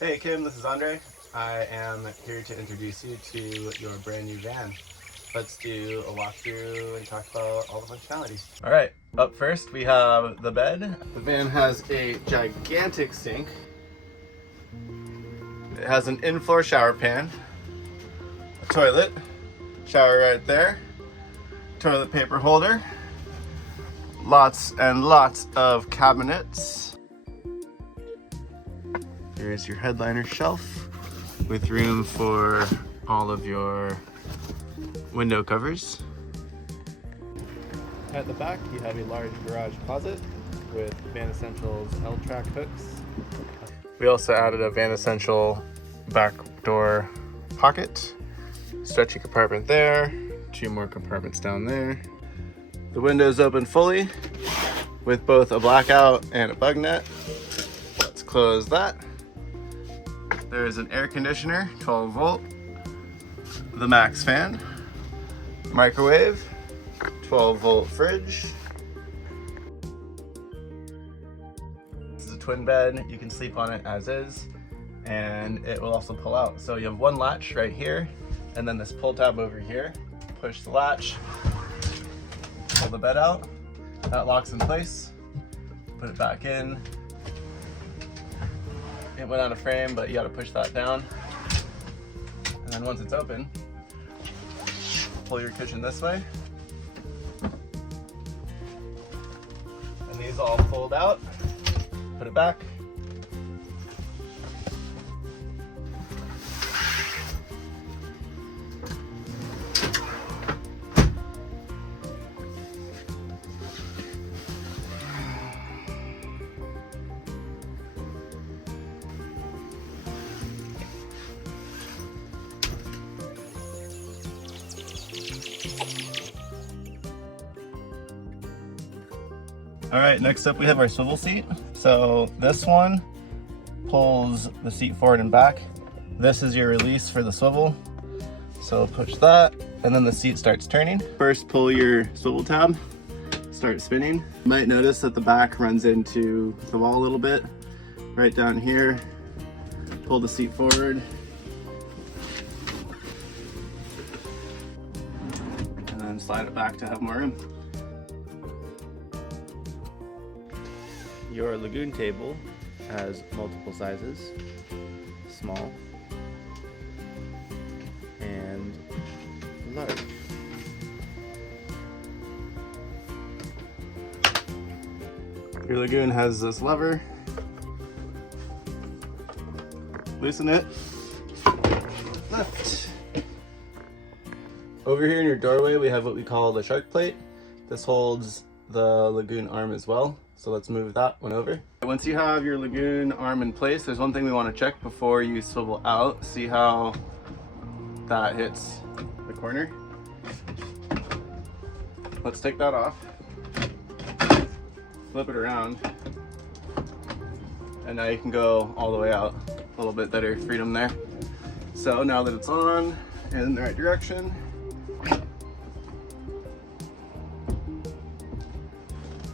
Hey Kim, this is Andre. I am here to introduce you to your brand new van. Let's do a walkthrough and talk about all the functionalities. All right, up first we have the bed. The van has a gigantic sink. It has an in-floor shower pan, a toilet, shower right there, toilet paper holder, lots and lots of cabinets. Here's your headliner shelf with room for all of your window covers. At the back, you have a large garage closet with Van Essentials L-track hooks. We also added a Van Essential back door pocket, stretchy compartment there, 2 more compartments down there. The windows open fully with both a blackout and a bug net. Let's close that. There's an air conditioner, 12 volt, the max fan, microwave, 12 volt fridge. This is a twin bed. You can sleep on it as is, and it will also pull out. So you have one latch right here, and then this pull tab over here. Push the latch, pull the bed out. That locks in place. Put it back in. It went out of frame, but you got to push that down. And then once it's open, pull your cushion this way. And these all fold out. Put it back. All right, next up we have our swivel seat. So this one pulls the seat forward and back. This is your release for the swivel. So push that, and then the seat starts turning. First, pull your swivel tab, start spinning. You might notice that the back runs into the wall a little bit. Right down here, pull the seat forward. And then slide it back to have more room. Your lagoon table has multiple sizes, small and large. Your lagoon has this lever. Loosen it. Lift. Over here in your doorway we have what we call the shark plate. This holds the lagoon arm as well. So let's move that one over. Once you have your lagoon arm in place, there's one thing we want to check before you swivel out. See how that hits the corner. Let's take that off. Flip it around. And now you can go all the way out. A little bit better freedom there. So now that it's on and in the right direction,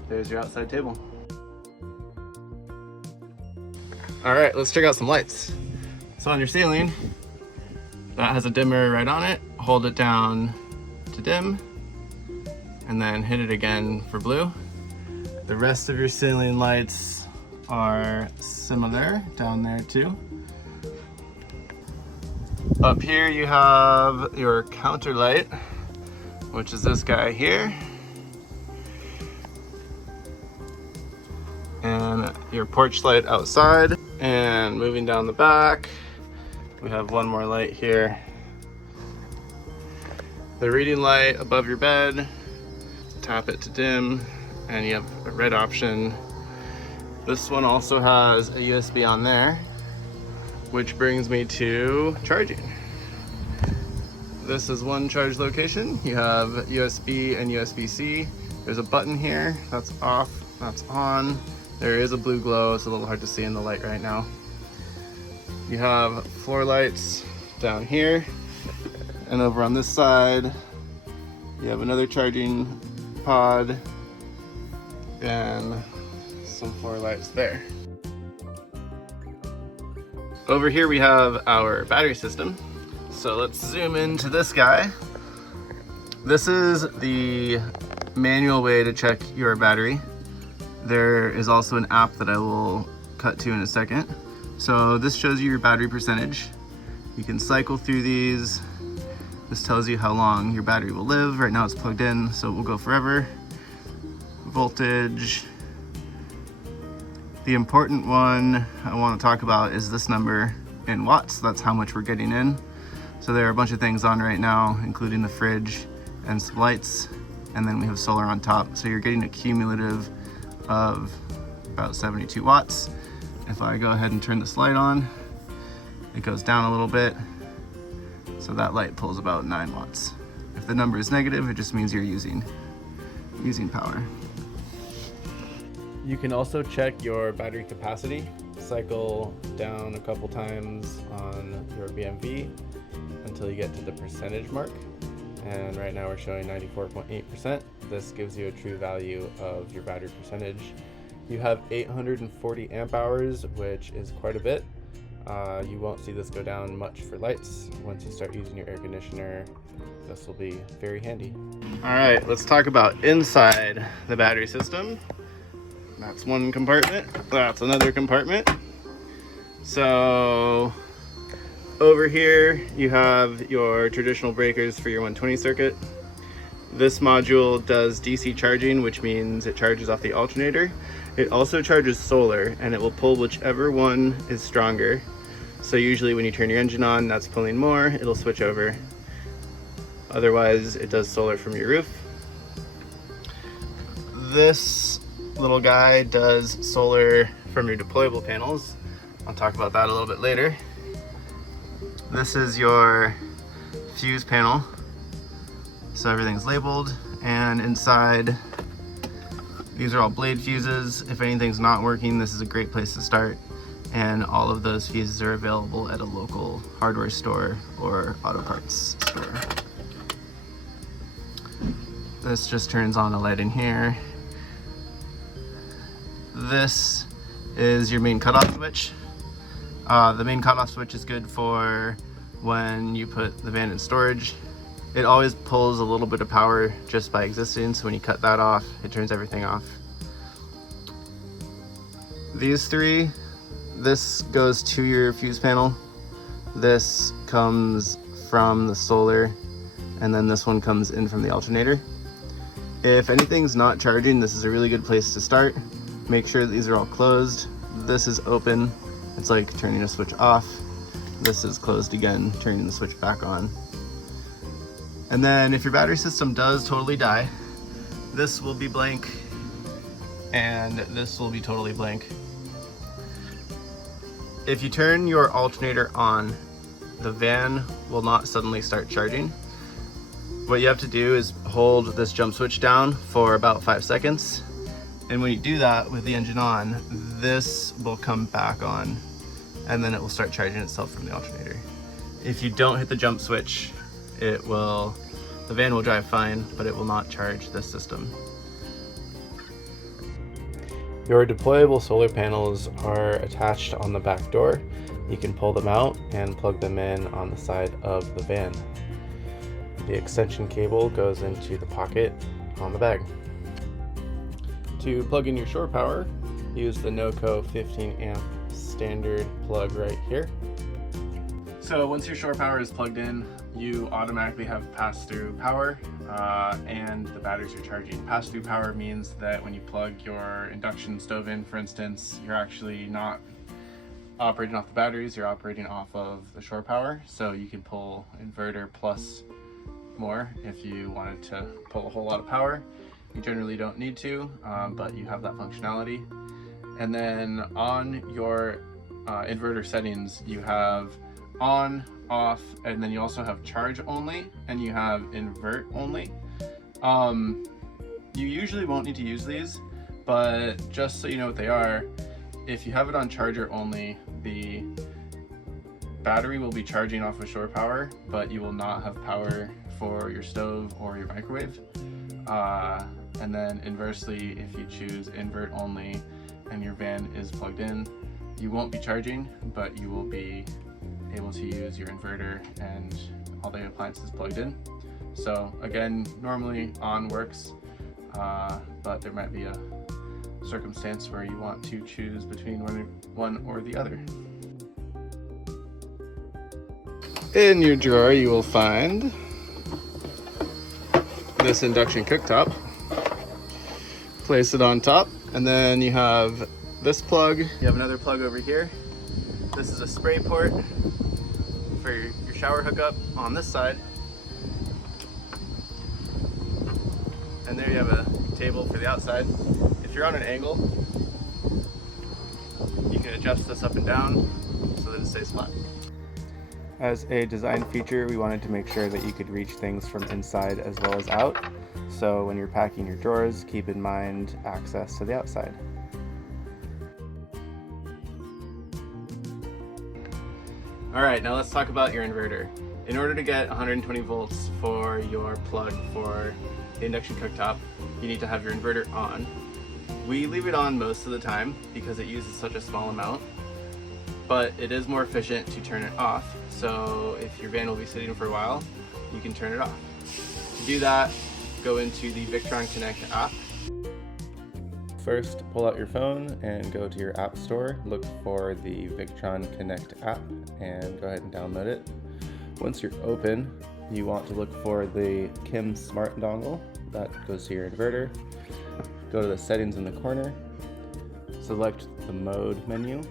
there's your outside table. All right, let's check out some lights. So on your ceiling, that has a dimmer right on it. Hold it down to dim, and then hit it again for blue. The rest of your ceiling lights are similar down there too. Up here you have your counter light, which is this guy here. And your porch light outside. And moving down the back, we have one more light here. The reading light above your bed, tap it to dim, and you have a red option. This one also has a USB on there, which brings me to charging. This is one charge location. You have USB and USB-C. There's a button here, that's off, that's on. There is a blue glow, it's a little hard to see in the light right now. You have floor lights down here, and over on this side, you have another charging pod and some floor lights there. Over here we have our battery system. So let's zoom into this guy. This is the manual way to check your battery. There is also an app that I will cut to in a second. So this shows you your battery percentage. You can cycle through these. This tells you how long your battery will live. Right now it's plugged in, so it will go forever. Voltage. The important one I want to talk about is this number in watts. That's how much we're getting in. So there are a bunch of things on right now, including the fridge and some lights, and then we have solar on top. So you're getting a cumulative of about 72 watts. If I go ahead and turn this light on, it goes down a little bit. So that light pulls about 9 watts. If the number is negative, it just means you're using power. You can also check your battery capacity. Cycle down a couple times on your BMV until you get to the percentage mark. And right now we're showing 94.8%. This gives you a true value of your battery percentage. You have 840 amp hours, which is quite a bit. You won't see this go down much for lights. Once you start using your air conditioner, this will be very handy. All right, let's talk about inside the battery system. That's one compartment, that's another compartment. So over here you have your traditional breakers for your 120 circuit. This module does DC charging, which means it charges off the alternator. It also charges solar, and it will pull whichever one is stronger. So usually when you turn your engine on, that's pulling more, it'll switch over. Otherwise, it does solar from your roof. This little guy does solar from your deployable panels. I'll talk about that a little bit later. This is your fuse panel. So everything's labeled, and inside, these are all blade fuses. If anything's not working, this is a great place to start. And all of those fuses are available at a local hardware store or auto parts store. This just turns on a light in here. This is your main cutoff switch. The main cutoff switch is good for when you put the van in storage. It always pulls a little bit of power just by existing, so when you cut that off, it turns everything off. These three, this goes to your fuse panel. This comes from the solar, and then this one comes in from the alternator. If anything's not charging, this is a really good place to start. Make sure that these are all closed. This is open. It's like turning a switch off. This is closed again, turning the switch back on. And then if your battery system does totally die, this will be blank and this will be totally blank. If you turn your alternator on, the van will not suddenly start charging. What you have to do is hold this jump switch down for about 5 seconds. And when you do that with the engine on, this will come back on, and then it will start charging itself from the alternator. If you don't hit the jump switch, the van will drive fine, but it will not charge this system. Your deployable solar panels are attached on the back door. You can pull them out and plug them in on the side of the van. The extension cable goes into the pocket on the bag. To plug in your shore power, use the NOCO 15 amp standard plug right here. So once your shore power is plugged in, you automatically have pass-through power and the batteries are charging. Pass-through power means that when you plug your induction stove in, for instance, you're actually not operating off the batteries, you're operating off of the shore power. So you can pull inverter plus more if you wanted to pull a whole lot of power. You generally don't need to, but you have that functionality. And then on your inverter settings, you have on, off, and then you also have charge only, and you have invert only. You usually won't need to use these, but just so you know what they are, if you have it on charger only, the battery will be charging off of shore power, but you will not have power for your stove or your microwave. And then inversely, if you choose invert only and your van is plugged in, you won't be charging, but you will be able to use your inverter and all the appliances plugged in. So again, normally on works, but there might be a circumstance where you want to choose between one or the other. In your drawer you will find this induction cooktop. Place it on top, and then you have this plug. You have another plug over here. This is a spray port for your shower hookup on this side. And there you have a table for the outside. If you're on an angle, you can adjust this up and down so that it stays flat. As a design feature, we wanted to make sure that you could reach things from inside as well as out. So when you're packing your drawers, keep in mind access to the outside. All right, now let's talk about your inverter. In order to get 120 volts for your plug for the induction cooktop, you need to have your inverter on. We leave it on most of the time because it uses such a small amount, but it is more efficient to turn it off. So if your van will be sitting for a while, you can turn it off. To do that, go into the Victron Connect app. First, pull out your phone and go to your app store. Look for the Victron Connect app and go ahead and download it. Once you're open, you want to look for the Kim Smart dongle. That goes to your inverter. Go to the settings in the corner, select the mode menu,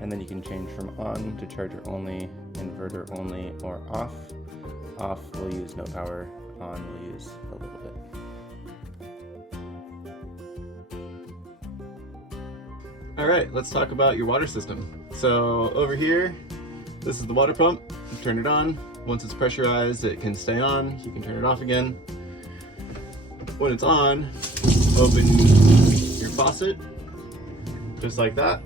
and then you can change from on to charger only, inverter only, or off. Off will use no power, on will use a little bit. All right, let's talk about your water system. So over here, this is the water pump. You turn it on. Once it's pressurized, it can stay on. You can turn it off again. When it's on, open your faucet, just like that.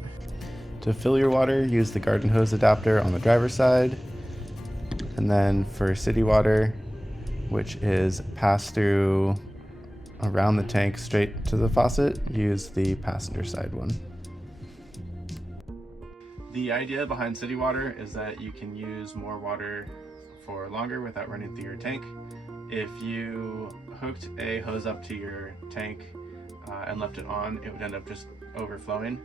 To fill your water, use the garden hose adapter on the driver's side. And then for city water, which is pass through around the tank straight to the faucet, use the passenger side one. The idea behind city water is that you can use more water for longer without running through your tank. If you hooked a hose up to your tank and left it on, it would end up just overflowing,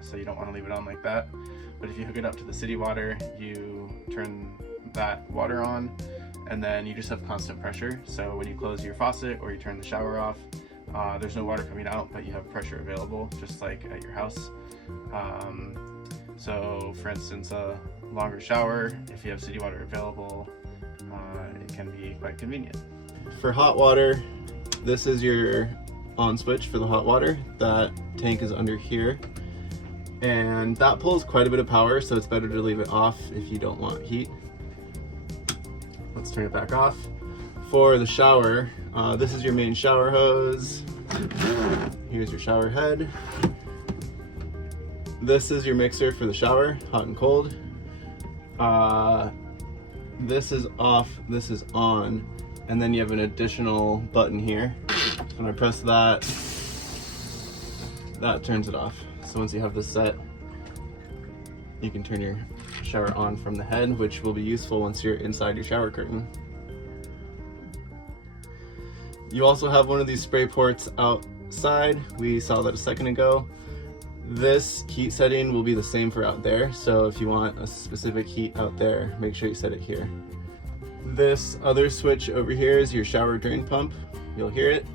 so you don't want to leave it on like that. But if you hook it up to the city water, you turn that water on, and then you just have constant pressure. So when you close your faucet or you turn the shower off, there's no water coming out, but you have pressure available, just like at your house. So for instance, a longer shower, if you have city water available, it can be quite convenient. For hot water, this is your on switch for the hot water. That tank is under here, and that pulls quite a bit of power, so it's better to leave it off if you don't want heat. Let's turn it back off. For the shower, this is your main shower hose. Here's your shower head. This is your mixer for the shower, hot and cold. This is off, this is on, and then you have an additional button here. When I press that, that turns it off. So once you have this set, you can turn your shower on from the head, which will be useful once you're inside your shower curtain. You also have one of these spray ports outside. We saw that a second ago. This heat setting will be the same for out there, so if you want a specific heat out there, make sure you set it here. This other switch over here is your shower drain pump. You'll hear it.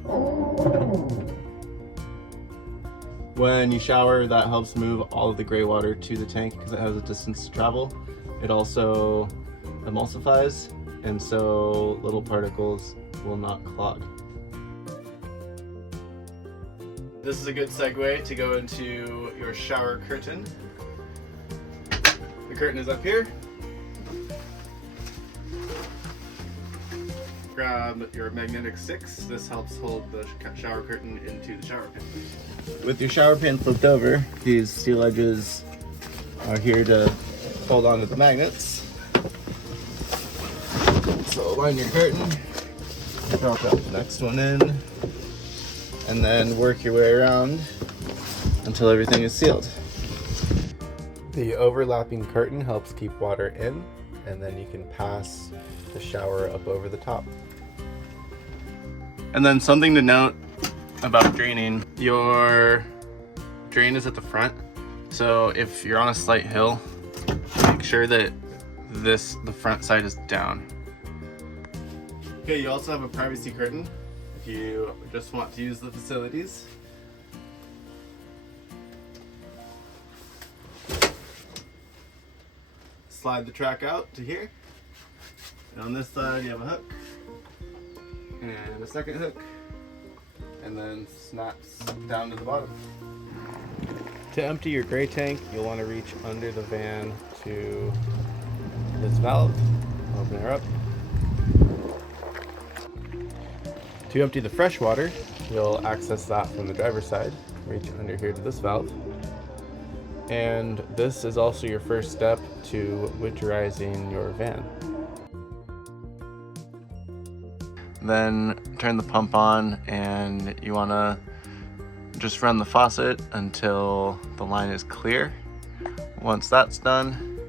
When you shower, that helps move all of the gray water to the tank because it has a distance to travel. It also emulsifies, and so little particles will not clog. This is a good segue to go into your shower curtain. The curtain is up here. Grab your magnetic 6. This helps hold the shower curtain into the shower pan. With your shower pan flipped over, these steel edges are here to hold on to the magnets. So align your curtain, drop out the next one in, and then work your way around until everything is sealed. The overlapping curtain helps keep water in, and then you can pass the shower up over the top. And then something to note about draining, your drain is at the front. So if you're on a slight hill, make sure that the front side is down. Okay, you also have a privacy curtain if you just want to use the facilities. Slide the track out to here. And on this side you have a hook and a second hook, and then snaps down to the bottom. To empty your gray tank, you'll want to reach under the van to this valve. Open her up. To empty the fresh water, you'll access that from the driver's side. Reach under here to this valve. And this is also your first step to winterizing your van. Then turn the pump on, and you want to just run the faucet until the line is clear. Once that's done,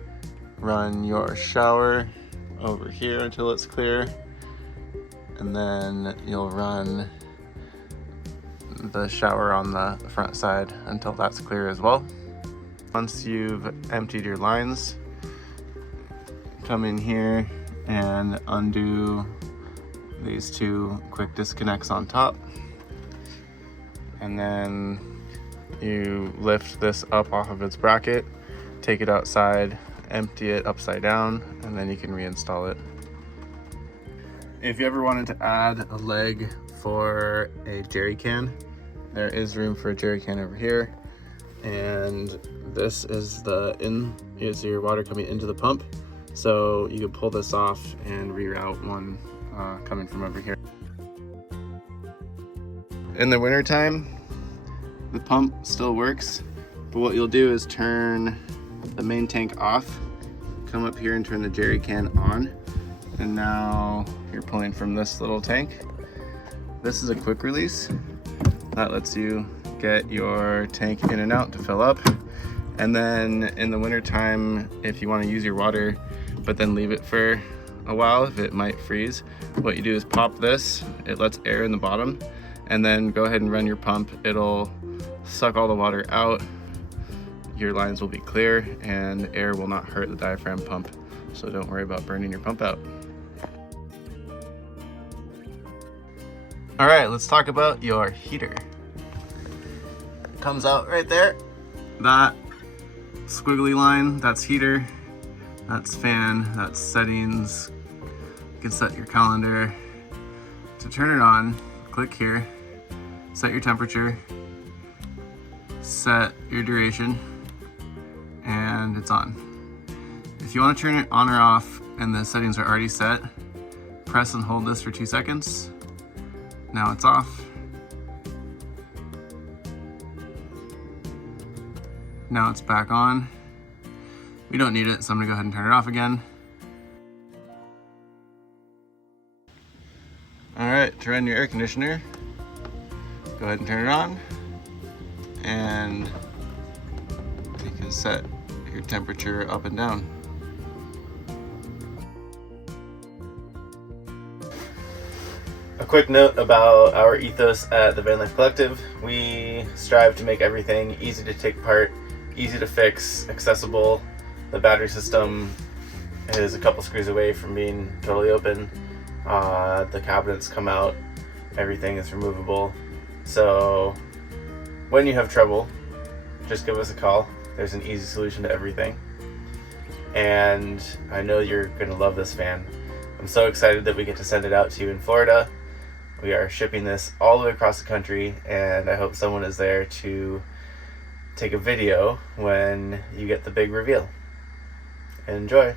run your shower over here until it's clear, and then you'll run the shower on the front side until that's clear as well. Once you've emptied your lines, come in here and undo these two quick disconnects on top, and then you lift this up off of its bracket, take it outside, empty it upside down, and then you can reinstall it. If you ever wanted to add a leg for a jerry can, there is room for a jerry can over here, and this is your water coming into the pump, so you can pull this off and reroute one coming from over here. In the winter time, the pump still works, but what you'll do is turn the main tank off, come up here and turn the jerry can on, and now you're pulling from this little tank. This is a quick release that lets you get your tank in and out to fill up. And then in the winter time, if you want to use your water but then leave it for a while, if it might freeze, what you do is pop this, it lets air in the bottom, and then go ahead and run your pump. It'll suck all the water out, your lines will be clear, and air will not hurt the diaphragm pump, so don't worry about burning your pump out. All right, let's talk about your heater. It comes out right there. That squiggly line, that's heater, that's fan, that's settings. You can set your calendar. To turn it on, click here, set your temperature, set your duration, and it's on. If you want to turn it on or off and the settings are already set, press and hold this for 2 seconds. Now it's off. Now it's back on. We don't need it, so I'm gonna go ahead and turn it off again. All right, to run your air conditioner, go ahead and turn it on, and you can set your temperature up and down. A quick note about our ethos at the Van Life Collective. We strive to make everything easy to take apart, easy to fix, accessible. The battery system is a couple screws away from being totally open. The cabinets come out, everything is removable. So when you have trouble, just give us a call. There's an easy solution to everything. And I know you're gonna love this van. I'm so excited that we get to send it out to you in Florida. We are shipping this all the way across the country, and I hope someone is there to take a video when you get the big reveal. Enjoy.